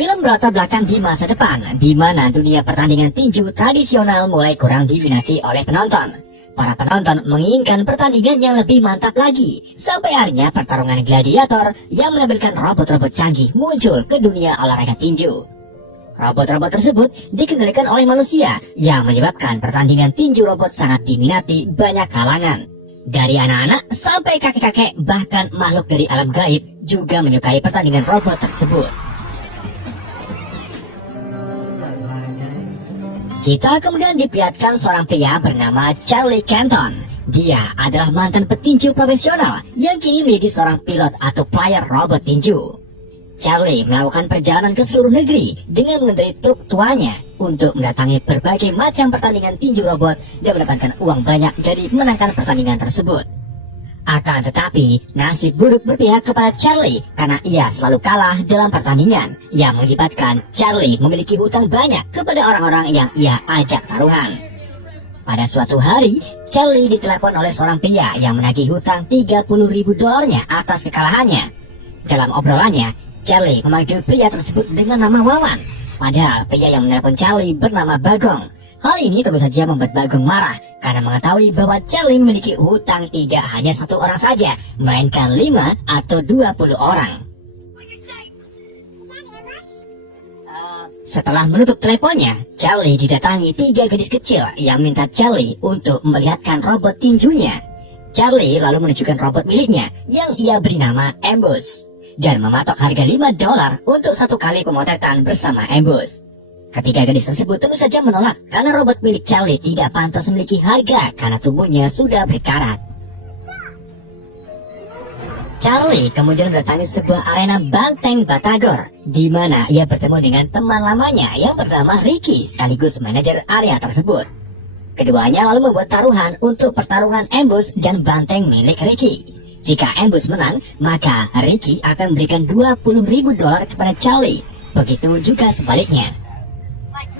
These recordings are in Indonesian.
Film berlatar belakang di masa depan, di mana dunia pertandingan tinju tradisional mulai kurang diminati oleh penonton. Para penonton menginginkan pertandingan yang lebih mantap lagi, sampai akhirnya pertarungan gladiator yang menampilkan robot-robot canggih muncul ke dunia olahraga tinju. Robot-robot tersebut dikendalikan oleh manusia, yang menyebabkan pertandingan tinju robot sangat diminati banyak kalangan. Dari anak-anak sampai kakek-kakek, bahkan makhluk dari alam gaib juga menyukai pertandingan robot tersebut. Kita kemudian diperlihatkan seorang pria bernama Charlie Canton. Dia adalah mantan petinju profesional yang kini menjadi seorang pilot atau player robot tinju. Charlie melakukan perjalanan ke seluruh negeri dengan mengendarai truk tuanya untuk mendatangi berbagai macam pertandingan tinju robot dan mendapatkan uang banyak dari menangkan pertandingan tersebut. Akan tetapi, nasib buruk berpihak kepada Charlie karena ia selalu kalah dalam pertandingan, yang mengakibatkan Charlie memiliki hutang banyak kepada orang-orang yang ia ajak taruhan. Pada suatu hari, Charlie ditelepon oleh seorang pria yang menagih hutang $30.000 atas kekalahannya. Dalam obrolannya, Charlie memanggil pria tersebut dengan nama Wawan, padahal pria yang menelepon Charlie bernama Bagong. Hal ini tentu saja membuat Bagong marah karena mengetahui bahwa Charlie memiliki hutang tidak hanya satu orang saja, melainkan 5 atau 20 orang. Setelah menutup teleponnya, Charlie didatangi 3 gadis kecil yang minta Charlie untuk melihatkan robot tinjunya. Charlie lalu menunjukkan robot miliknya yang ia beri nama Ambush dan mematok harga $5 untuk satu kali pemotretan bersama Ambush. Ketiga gadis tersebut tentu saja menolak karena robot milik Charlie tidak pantas memiliki harga karena tubuhnya sudah berkarat. Charlie kemudian mendatangi sebuah arena banteng Batagor, di mana ia bertemu dengan teman lamanya yang bernama Ricky sekaligus manajer area tersebut. Keduanya lalu membuat taruhan untuk pertarungan Ambush dan banteng milik Ricky. Jika Ambush menang, maka Ricky akan memberikan $20.000 kepada Charlie. Begitu juga sebaliknya.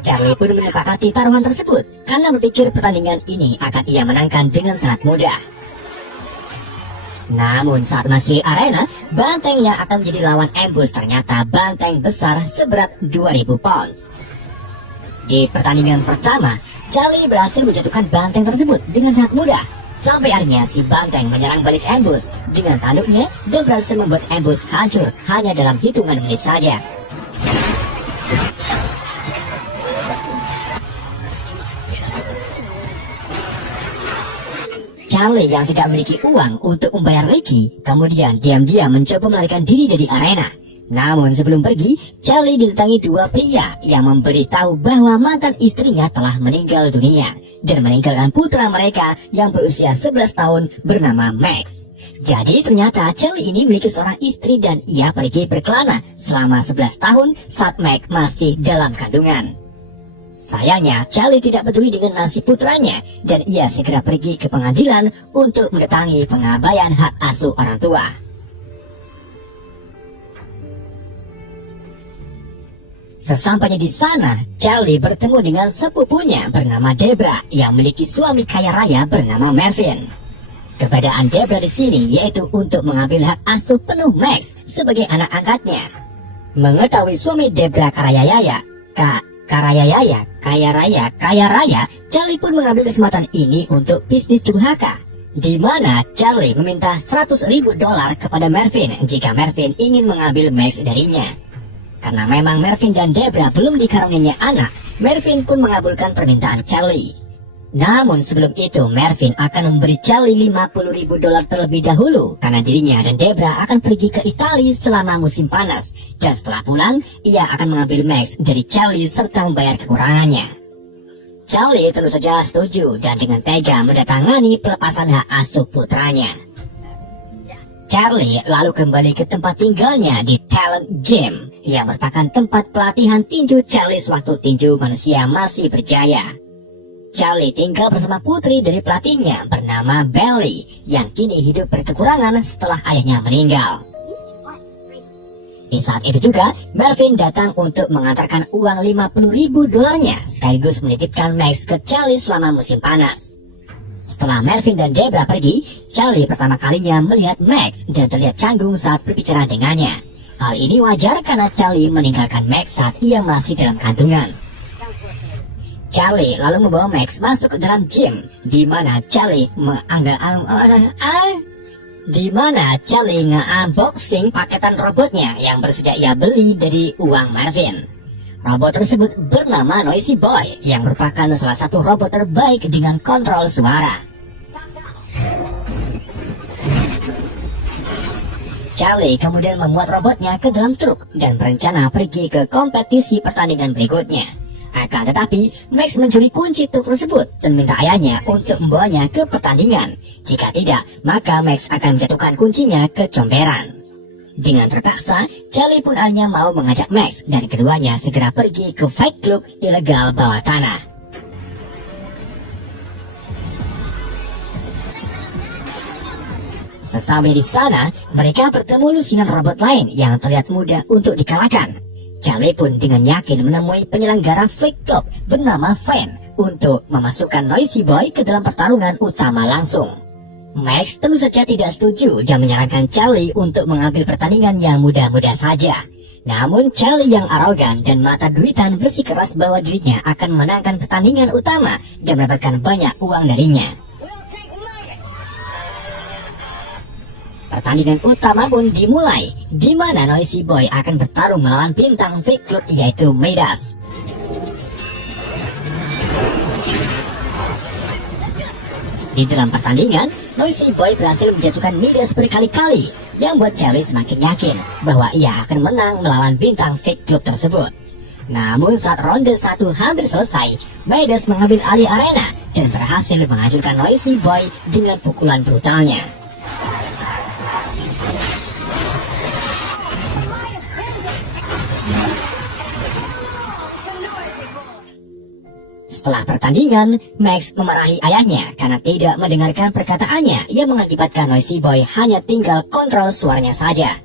Charlie pun menyepakati taruhan tersebut karena berpikir pertandingan ini akan ia menangkan dengan sangat mudah. Namun saat masuk arena, banteng yang akan menjadi lawan Ambush ternyata banteng besar seberat 2.000 pounds. Di pertandingan pertama, Charlie berhasil menjatuhkan banteng tersebut dengan sangat mudah. Sampai akhirnya si banteng menyerang balik Ambush dengan tanduknya dan berhasil membuat Ambush hancur hanya dalam hitungan menit saja. Charlie yang tidak memiliki uang untuk membayar Ricky kemudian diam-diam mencoba melarikan diri dari arena. Namun sebelum pergi, Charlie didatangi 2 pria yang memberitahu bahwa mantan istrinya telah meninggal dunia dan meninggalkan putra mereka yang berusia 11 tahun bernama Max. Jadi ternyata Charlie ini memiliki seorang istri dan ia pergi berkelana selama 11 tahun saat Max masih dalam kandungan. Sayangnya, Charlie tidak peduli dengan nasib putranya dan ia segera pergi ke pengadilan untuk mendatangi pengabaian hak asuh orang tua. Sesampainya di sana, Charlie bertemu dengan sepupunya bernama Debra yang memiliki suami kaya raya bernama Mervyn. Keberadaan Debra di sini yaitu untuk mengambil hak asuh penuh Max sebagai anak angkatnya. Mengetahui suami Debra kaya raya, Charlie pun mengambil kesempatan ini untuk bisnis durhaka, di mana Charlie meminta $100.000 kepada Mervyn jika Mervyn ingin mengambil Max darinya. Karena memang Mervyn dan Debra belum dikaruniainya anak, Mervyn pun mengabulkan permintaan Charlie. Namun sebelum itu, Mervyn akan memberi Charlie $50.000 terlebih dahulu karena dirinya dan Debra akan pergi ke Italia selama musim panas, dan setelah pulang, ia akan mengambil Max dari Charlie serta membayar kekurangannya. Charlie tentu saja setuju dan dengan tega mendatangani pelepasan hak asuh putranya. Charlie lalu kembali ke tempat tinggalnya di Talent Gym yang merupakan tempat pelatihan tinju Charlie sewaktu tinju manusia masih berjaya. Charlie tinggal bersama putri dari pelatihnya bernama Belly yang kini hidup berkekurangan setelah ayahnya meninggal. Di saat itu juga, Mervyn datang untuk mengantarkan uang $50.000 sekaligus menitipkan Max ke Charlie selama musim panas. Setelah Mervyn dan Debra pergi, Charlie pertama kalinya melihat Max dan terlihat canggung saat berbicara dengannya. Hal ini wajar karena Charlie meninggalkan Max saat ia masih dalam kandungan. Charlie lalu membawa Max masuk ke dalam gym, di mana Charlie nge-unboxing paketan robotnya yang baru saja ia beli dari uang Marvin. Robot tersebut bernama Noisy Boy, yang merupakan salah satu robot terbaik dengan kontrol suara. Charlie kemudian memuat robotnya ke dalam truk dan berencana pergi ke kompetisi pertandingan berikutnya. Akan tetapi, Max mencuri kunci truk tersebut dan minta ayahnya untuk membawanya ke pertandingan. Jika tidak, maka Max akan menjatuhkan kuncinya ke comberan. Dengan terpaksa, Charlie pun akhirnya mau mengajak Max dan keduanya segera pergi ke fight club ilegal bawah tanah. Sesampai di sana, mereka bertemu lusinan robot lain yang terlihat mudah untuk dikalahkan. Charlie pun dengan yakin menemui penyelenggara fake club bernama Fan untuk memasukkan Noisy Boy ke dalam pertarungan utama langsung. Max tentu saja tidak setuju dan menyarankan Charlie untuk mengambil pertandingan yang mudah-mudah saja. Namun Charlie yang arogan dan mata duitan bersikeras bahwa dirinya akan memenangkan pertandingan utama dan mendapatkan banyak uang darinya. Pertandingan utama pun dimulai, di mana Noisy Boy akan bertarung melawan bintang fake club yaitu Midas. Di dalam pertandingan, Noisy Boy berhasil menjatuhkan Midas berkali-kali, yang membuat Charlie semakin yakin bahwa ia akan menang melawan bintang fake club tersebut. Namun saat ronde 1 hampir selesai, Midas mengambil alih arena dan berhasil menghancurkan Noisy Boy dengan pukulan brutalnya. Setelah pertandingan, Max memarahi ayahnya karena tidak mendengarkan perkataannya yang mengakibatkan Noisy Boy hanya tinggal kontrol suaranya saja.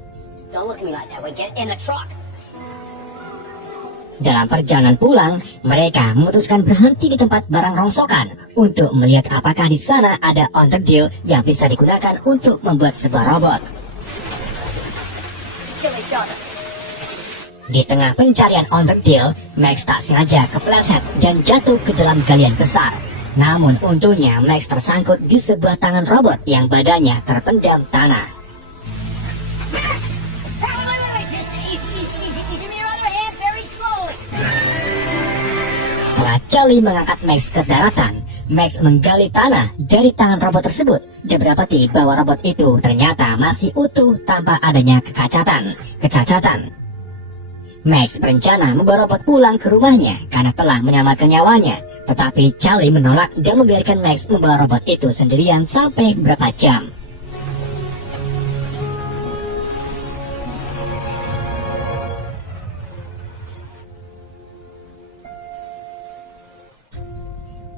Dalam perjalanan pulang, mereka memutuskan berhenti di tempat barang rongsokan untuk melihat apakah di sana ada on the deal yang bisa digunakan untuk membuat sebuah robot. Di tengah pencarian on the deal, Max tak sengaja kepleset dan jatuh ke dalam galian besar. Namun untungnya Max tersangkut di sebuah tangan robot yang badannya terpendam tanah. Setelah Charlie mengangkat Max ke daratan, Max menggali tanah dari tangan robot tersebut dan mendapati bahwa robot itu ternyata masih utuh tanpa adanya kecacatan. Max berencana membawa robot pulang ke rumahnya karena telah menyelamatkan nyawanya. Tetapi Charlie menolak dan membiarkan Max membawa robot itu sendirian sampai beberapa jam.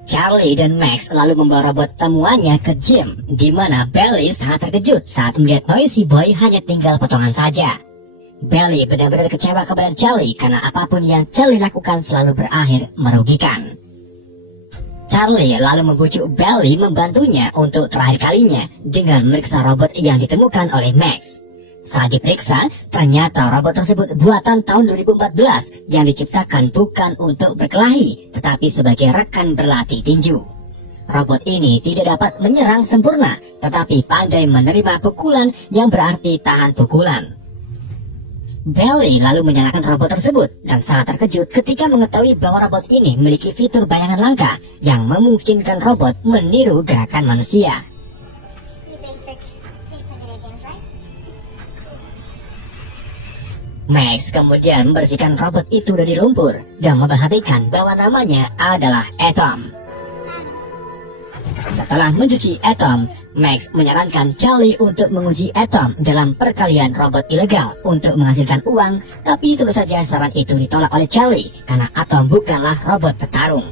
Charlie dan Max lalu membawa robot temuannya ke gym, di mana Belly sangat terkejut saat melihat Noisy Boy hanya tinggal potongan saja. Belly benar-benar kecewa kepada Charlie karena apapun yang Charlie lakukan selalu berakhir merugikan. Charlie lalu membujuk Belly membantunya untuk terakhir kalinya dengan memeriksa robot yang ditemukan oleh Max. Saat diperiksa, ternyata robot tersebut buatan tahun 2014 yang diciptakan bukan untuk berkelahi, tetapi sebagai rekan berlatih tinju. Robot ini tidak dapat menyerang sempurna, tetapi pandai menerima pukulan yang berarti tahan pukulan. Belly lalu menyalakan robot tersebut dan sangat terkejut ketika mengetahui bahwa robot ini memiliki fitur bayangan langka yang memungkinkan robot meniru gerakan manusia. Max kemudian membersihkan robot itu dari lumpur dan memperhatikan bahwa namanya adalah Atom. Setelah mencuci Atom, Max menyarankan Charlie untuk menguji Atom dalam perkalian robot ilegal untuk menghasilkan uang, tapi tentu saja saran itu ditolak oleh Charlie karena Atom bukanlah robot petarung.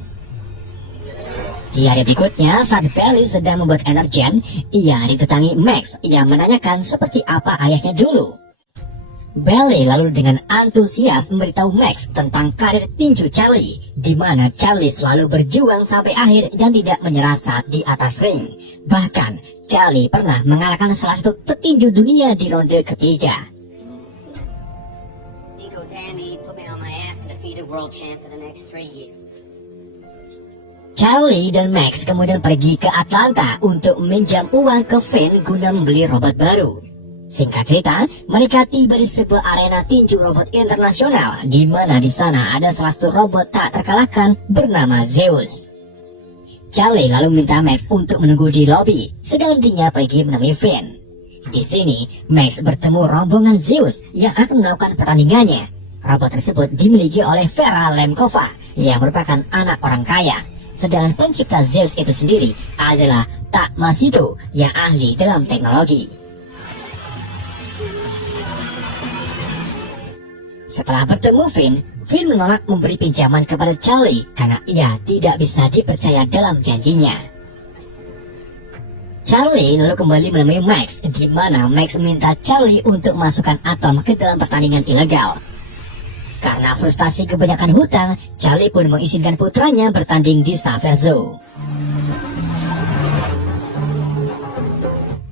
Di hari berikutnya, saat Belly sedang membuat energen, ia didatangi Max yang menanyakan seperti apa ayahnya dulu. Belly lalu dengan antusias memberitahu Max tentang karir tinju Charlie, di mana Charlie selalu berjuang sampai akhir dan tidak menyerah saat di atas ring. Bahkan, Charlie pernah mengalahkan salah satu petinju dunia di ronde ketiga. Nico Danny put me on my ass and defeated world champ for the next 3 years. Charlie dan Max kemudian pergi ke Atlanta untuk meminjam uang ke Finn guna membeli robot baru. Singkat cerita, mereka tiba di sebuah arena tinju robot internasional, di mana di sana ada salah satu robot tak terkalahkan bernama Zeus. Charlie lalu minta Max untuk menunggu di lobi, sedang dirinya pergi menemui Finn. Di sini, Max bertemu rombongan Zeus yang akan melakukan pertandingannya. Robot tersebut dimiliki oleh Vera Lemkova, yang merupakan anak orang kaya. Sedangkan pencipta Zeus itu sendiri adalah Tak Masito yang ahli dalam teknologi. Setelah bertemu Finn menolak memberi pinjaman kepada Charlie karena ia tidak bisa dipercaya dalam janjinya. Charlie lalu kembali menemui Max, di mana Max meminta Charlie untuk masukkan Atom ke dalam pertandingan ilegal. Karena frustasi kebanyakan hutang, Charlie pun mengizinkan putranya bertanding di Saverzo.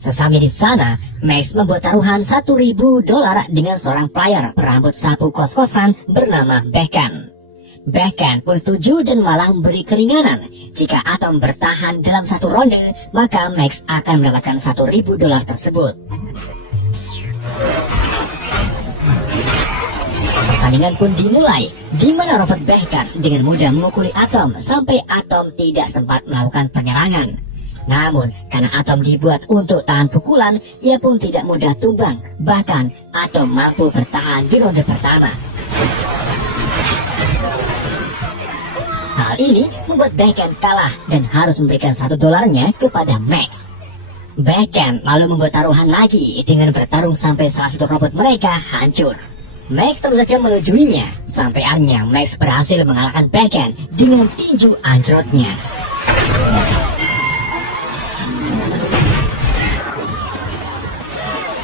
Sesampai di sana, Max membuat taruhan $1.000 dengan seorang player berambut sapu kos-kosan bernama Bekan. Bekan pun setuju dan malah memberi keringanan. Jika Atom bertahan dalam satu ronde, maka Max akan mendapatkan $1.000 tersebut. Pertandingan pun dimulai, di mana robot Bekan dengan mudah memukuli Atom sampai Atom tidak sempat melakukan penyerangan. Namun, karena Atom dibuat untuk tahan pukulan, ia pun tidak mudah tumbang. Bahkan, Atom mampu bertahan di ronde pertama. Hal ini membuat Bekan kalah dan harus memberikan $1 kepada Max. Bekan lalu membuat taruhan lagi dengan bertarung sampai salah satu robot mereka hancur. Max terus saja menujuinya, sampai akhirnya Max berhasil mengalahkan Bekan dengan tinju anjrotnya.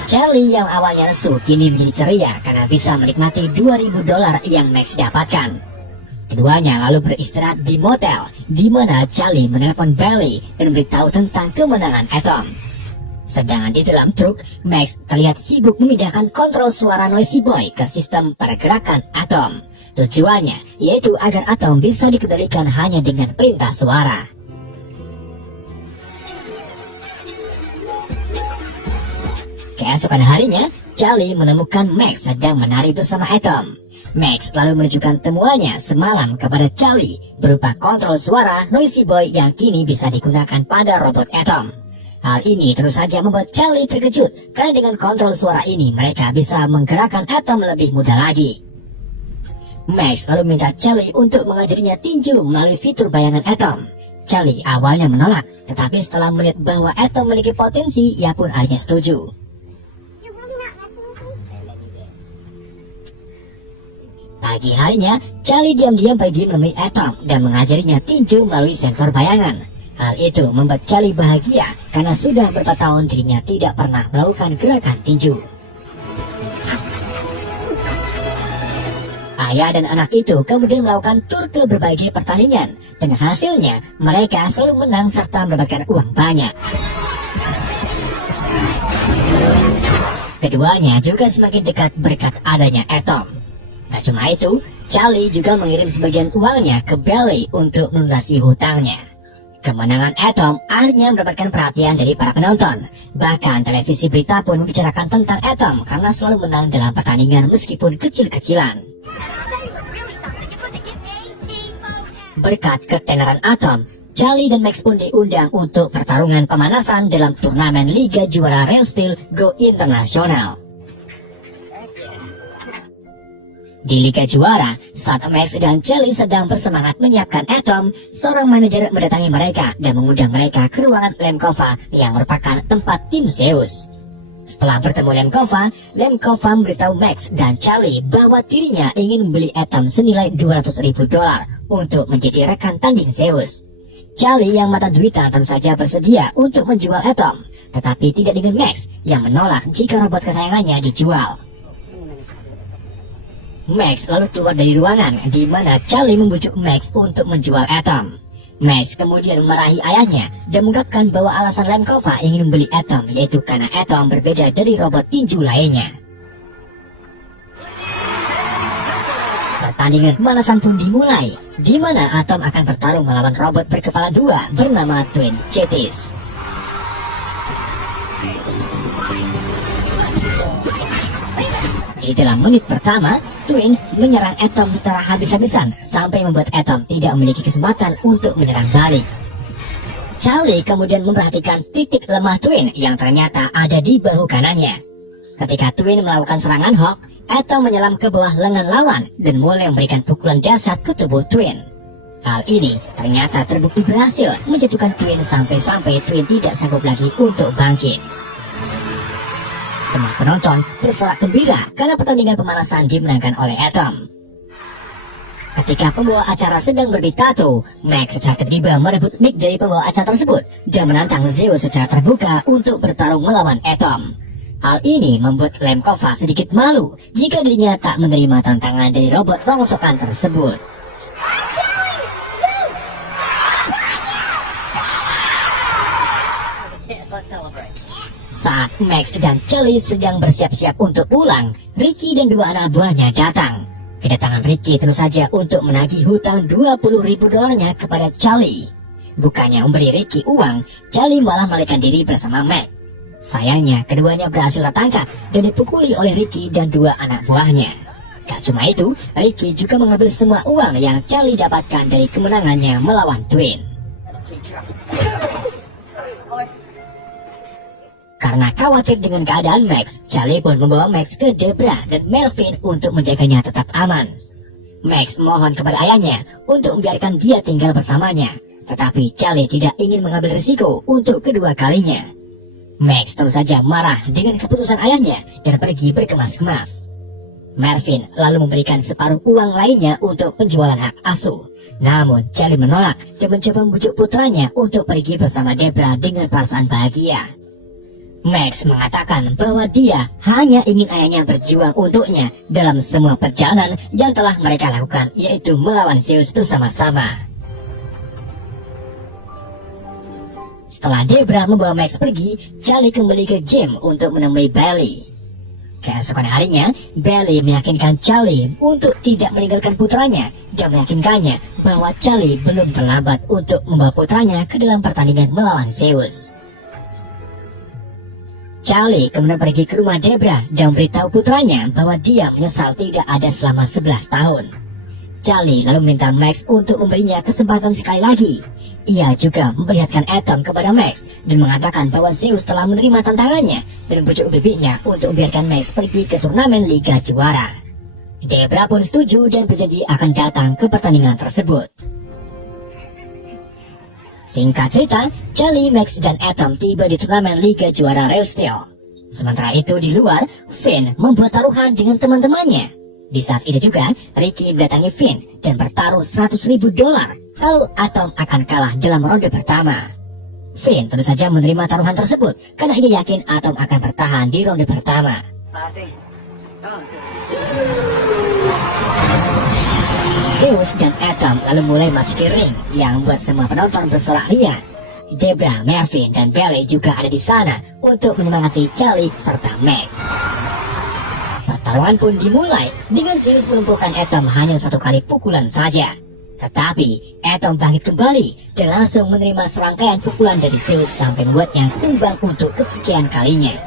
Charlie yang awalnya lesu kini menjadi ceria karena bisa menikmati $2.000 yang Max dapatkan. Keduanya lalu beristirahat di motel, di mana Charlie menelepon Bailey dan memberitahu tentang kemenangan Atom. Sedangkan di dalam truk, Max terlihat sibuk memindahkan kontrol suara Noisy Boy ke sistem pergerakan Atom. Tujuannya yaitu agar Atom bisa dikendalikan hanya dengan perintah suara. Keesokan harinya, Charlie menemukan Max sedang menari bersama Atom. Max lalu menunjukkan temuannya semalam kepada Charlie berupa kontrol suara Noisy Boy yang kini bisa digunakan pada robot Atom. Hal ini terus saja membuat Charlie terkejut karena dengan kontrol suara ini mereka bisa menggerakkan Atom lebih mudah lagi. Max lalu minta Charlie untuk mengajarinya tinju melalui fitur bayangan Atom. Charlie awalnya menolak, tetapi setelah melihat bahwa Atom memiliki potensi, ia pun akhirnya setuju. Pagi harinya, Charlie diam-diam pergi menemui Atom dan mengajarinya tinju melalui sensor bayangan. Hal itu membuat Charlie bahagia karena sudah bertahun-tahun dirinya tidak pernah melakukan gerakan tinju. Ayah dan anak itu kemudian melakukan tur ke berbagai pertandingan, dan hasilnya mereka selalu menang serta mendapatkan uang banyak. Keduanya juga semakin dekat berkat adanya Atom. Tak cuma itu, Charlie juga mengirim sebagian uangnya ke Bailey untuk melunasi hutangnya. Kemenangan Atom akhirnya mendapatkan perhatian dari para penonton. Bahkan televisi berita pun membicarakan tentang Atom karena selalu menang dalam pertandingan meskipun kecil-kecilan. Berkat ketenaran Atom, Charlie dan Max pun diundang untuk pertarungan pemanasan dalam turnamen Liga Juara Real Steel Go Internasional. Di Liga Juara, saat Max dan Charlie sedang bersemangat menyiapkan Atom, seorang manajer mendatangi mereka dan mengundang mereka ke ruangan Lemkova yang merupakan tempat tim Zeus. Setelah bertemu Lemkova memberitahu Max dan Charlie bahwa dirinya ingin membeli Atom senilai $200.000 untuk menjadi rekan tanding Zeus. Charlie yang mata duitan tentu saja bersedia untuk menjual Atom, tetapi tidak dengan Max yang menolak jika robot kesayangannya dijual. Max lalu keluar dari ruangan di mana Charlie membujuk Max untuk menjual Atom. Max kemudian memarahi ayahnya dan mengungkapkan bahwa alasan Lemkova ingin membeli Atom yaitu karena Atom berbeda dari robot tinju lainnya. Pertandingan pemanasan pun dimulai, di mana Atom akan bertarung melawan robot berkepala dua bernama Twin Cheetahs. Di dalam menit pertama, Twin menyerang Atom secara habis-habisan sampai membuat Atom tidak memiliki kesempatan untuk menyerang balik. Charlie kemudian memperhatikan titik lemah Twin yang ternyata ada di bahu kanannya. Ketika Twin melakukan serangan Hawk, Atom menyelam ke bawah lengan lawan dan mulai memberikan pukulan dahsyat ke tubuh Twin. Hal ini ternyata terbukti berhasil menjatuhkan Twin sampai-sampai Twin tidak sanggup lagi untuk bangkit. Semua penonton bersorak gembira karena pertandingan pemanasan dimenangkan oleh Atom. Ketika pembawa acara sedang berdiktato, Max secara tiba-tiba merebut mic dari pembawa acara tersebut dan menantang Zeus secara terbuka untuk bertarung melawan Atom. Hal ini membuat Lemkova sedikit malu jika dirinya tak menerima tantangan dari robot rongsokan tersebut. Saat Max dan Charlie sedang bersiap-siap untuk pulang, Ricky dan dua anak buahnya datang. Kedatangan Ricky tentu saja untuk menagih hutang $20.000 kepada Charlie. Bukannya memberi Ricky uang, Charlie malah melarikan diri bersama Max. Sayangnya, keduanya berhasil tertangkap dan dipukuli oleh Ricky dan dua anak buahnya. Gak cuma itu, Ricky juga mengambil semua uang yang Charlie dapatkan dari kemenangannya melawan Twin. Karena khawatir dengan keadaan Max, Charlie pun membawa Max ke Debra dan Melvin untuk menjaganya tetap aman. Max mohon kepada ayahnya untuk membiarkan dia tinggal bersamanya, tetapi Charlie tidak ingin mengambil risiko untuk kedua kalinya. Max tentu saja marah dengan keputusan ayahnya dan pergi berkemas-kemas. Melvin lalu memberikan separuh uang lainnya untuk penjualan hak asuh. Namun Charlie menolak dan mencoba membujuk putranya untuk pergi bersama Debra dengan perasaan bahagia. Max mengatakan bahwa dia hanya ingin ayahnya berjuang untuknya dalam semua perjalanan yang telah mereka lakukan, yaitu melawan Zeus bersama-sama. Setelah Debra membawa Max pergi, Charlie kembali ke gym untuk menemui Bailey. Keesokan harinya, Bailey meyakinkan Charlie untuk tidak meninggalkan putranya dan meyakinkannya bahwa Charlie belum terlambat untuk membawa putranya ke dalam pertandingan melawan Zeus. Charlie kemudian pergi ke rumah Debra dan memberitahu putranya bahwa dia menyesal tidak ada selama 11 tahun. Charlie lalu meminta Max untuk memberinya kesempatan sekali lagi. Ia juga memperlihatkan Atom kepada Max dan mengatakan bahwa Zeus telah menerima tantangannya dan membujuk bibinya untuk membiarkan Max pergi ke turnamen Liga Juara. Debra pun setuju dan berjanji akan datang ke pertandingan tersebut. Singkat cerita, Charlie, Max, dan Atom tiba di turnamen Liga Juara Real Steel. Sementara itu di luar, Finn membuat taruhan dengan teman-temannya. Di saat itu juga, Ricky mendatangi Finn dan bertaruh $100.000 kalau Atom akan kalah dalam ronde pertama. Finn tentu saja menerima taruhan tersebut karena ia yakin Atom akan bertahan di ronde pertama. Zeus dan Atom lalu mulai masuk ke ring yang membuat semua penonton bersorak riang. Debra, Melvin, dan Bailey juga ada di sana untuk menyemangati Charlie serta Max. Pertarungan pun dimulai dengan Zeus melumpuhkan Atom hanya satu kali pukulan saja. Tetapi Atom bangkit kembali dan langsung menerima serangkaian pukulan dari Zeus sampai membuatnya tumbang untuk kesekian kalinya.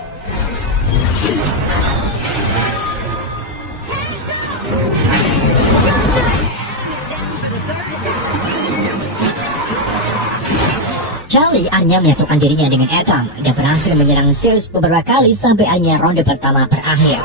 Charlie akhirnya menyatukan dirinya dengan Atom dan berhasil menyerang Zeus beberapa kali sampai akhirnya ronde pertama berakhir.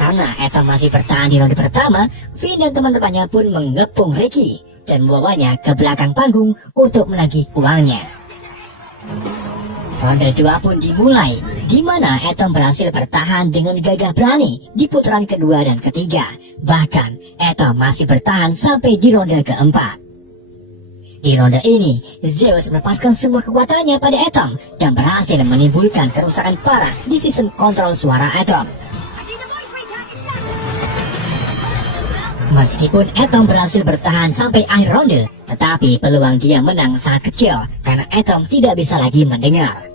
Karena Atom masih bertahan di ronde pertama, Finn dan teman-temannya pun mengepung Ricky dan membawanya ke belakang panggung untuk menagih uangnya. Ronde 2 pun dimulai, di mana Atom berhasil bertahan dengan gagah berani di putaran kedua dan ketiga. Bahkan, Atom masih bertahan sampai di ronde keempat. Di ronde ini, Zeus melepaskan semua kekuatannya pada Atom dan berhasil menimbulkan kerusakan parah di sistem kontrol suara Atom. Meskipun Atom berhasil bertahan sampai akhir ronde, tetapi peluang dia menang sangat kecil karena Atom tidak bisa lagi mendengar.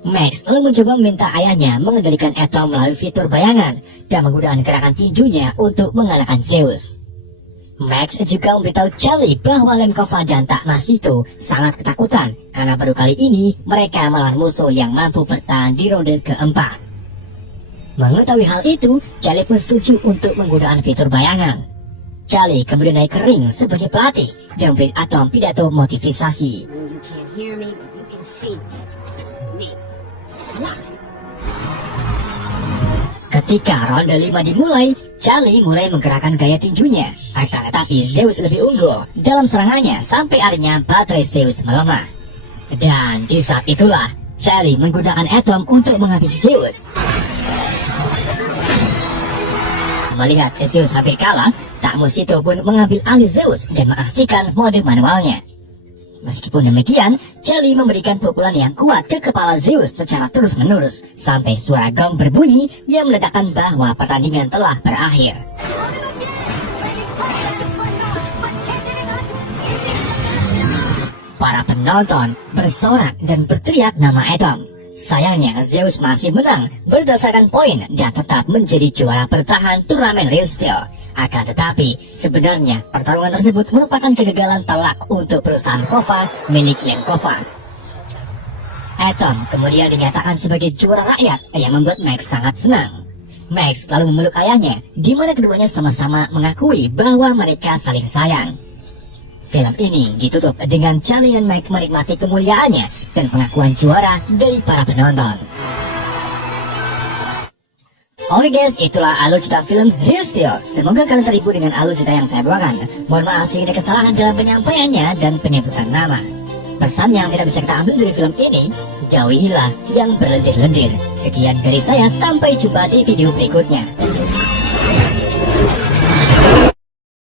Max lalu mencoba meminta ayahnya mengendalikan Atom melalui fitur bayangan dan menggunakan gerakan tinjunya untuk mengalahkan Zeus. Max juga memberitahu Charlie bahwa Lemkova dan Takmasito sangat ketakutan karena baru kali ini mereka melawan musuh yang mampu bertahan di ronde keempat. Mengetahui hal itu, Charlie pun setuju untuk menggunakan fitur bayangan. Charlie kemudian naik ke ring sebagai pelatih dan memberi Atom pidato motivasi. Ketika ronde 5 dimulai, Charlie mulai menggerakkan gaya tinjunya. Akan tetapi Zeus lebih unggul dalam serangannya sampai akhirnya baterai Zeus melemah. Dan di saat itulah, Charlie menggunakan Atom untuk menghabisi Zeus. Melihat Zeus hampir kalah, Takmasito pun mengambil alih Zeus dan mengaktifkan mode manualnya. Meskipun demikian, Charlie memberikan pukulan yang kuat ke kepala Zeus secara terus-menerus sampai suara gong berbunyi yang menandakan bahwa pertandingan telah berakhir. Para penonton bersorak dan berteriak nama Atom. Sayangnya Zeus masih menang berdasarkan poin dan tetap menjadi juara bertahan turnamen Real Steel. Akan tetapi, sebenarnya pertarungan tersebut merupakan kegagalan telak untuk perusahaan Kova milik Lemkova. Atom kemudian dinyatakan sebagai juara rakyat yang membuat Max sangat senang. Max lalu memeluk ayahnya, di mana keduanya sama-sama mengakui bahwa mereka saling sayang. Film ini ditutup dengan Charlie dan Max menikmati kemuliaannya dan pengakuan juara dari para penonton. Oke guys, itulah alur cerita film Real Steel. Semoga kalian terhibur dengan alur cerita yang saya bawakan. Mohon maaf jika ada kesalahan dalam penyampaiannya dan penyebutan nama. Pesan yang tidak bisa kita ambil dari film ini, jauhilah yang berlendir-lendir. Sekian dari saya, sampai jumpa di video berikutnya.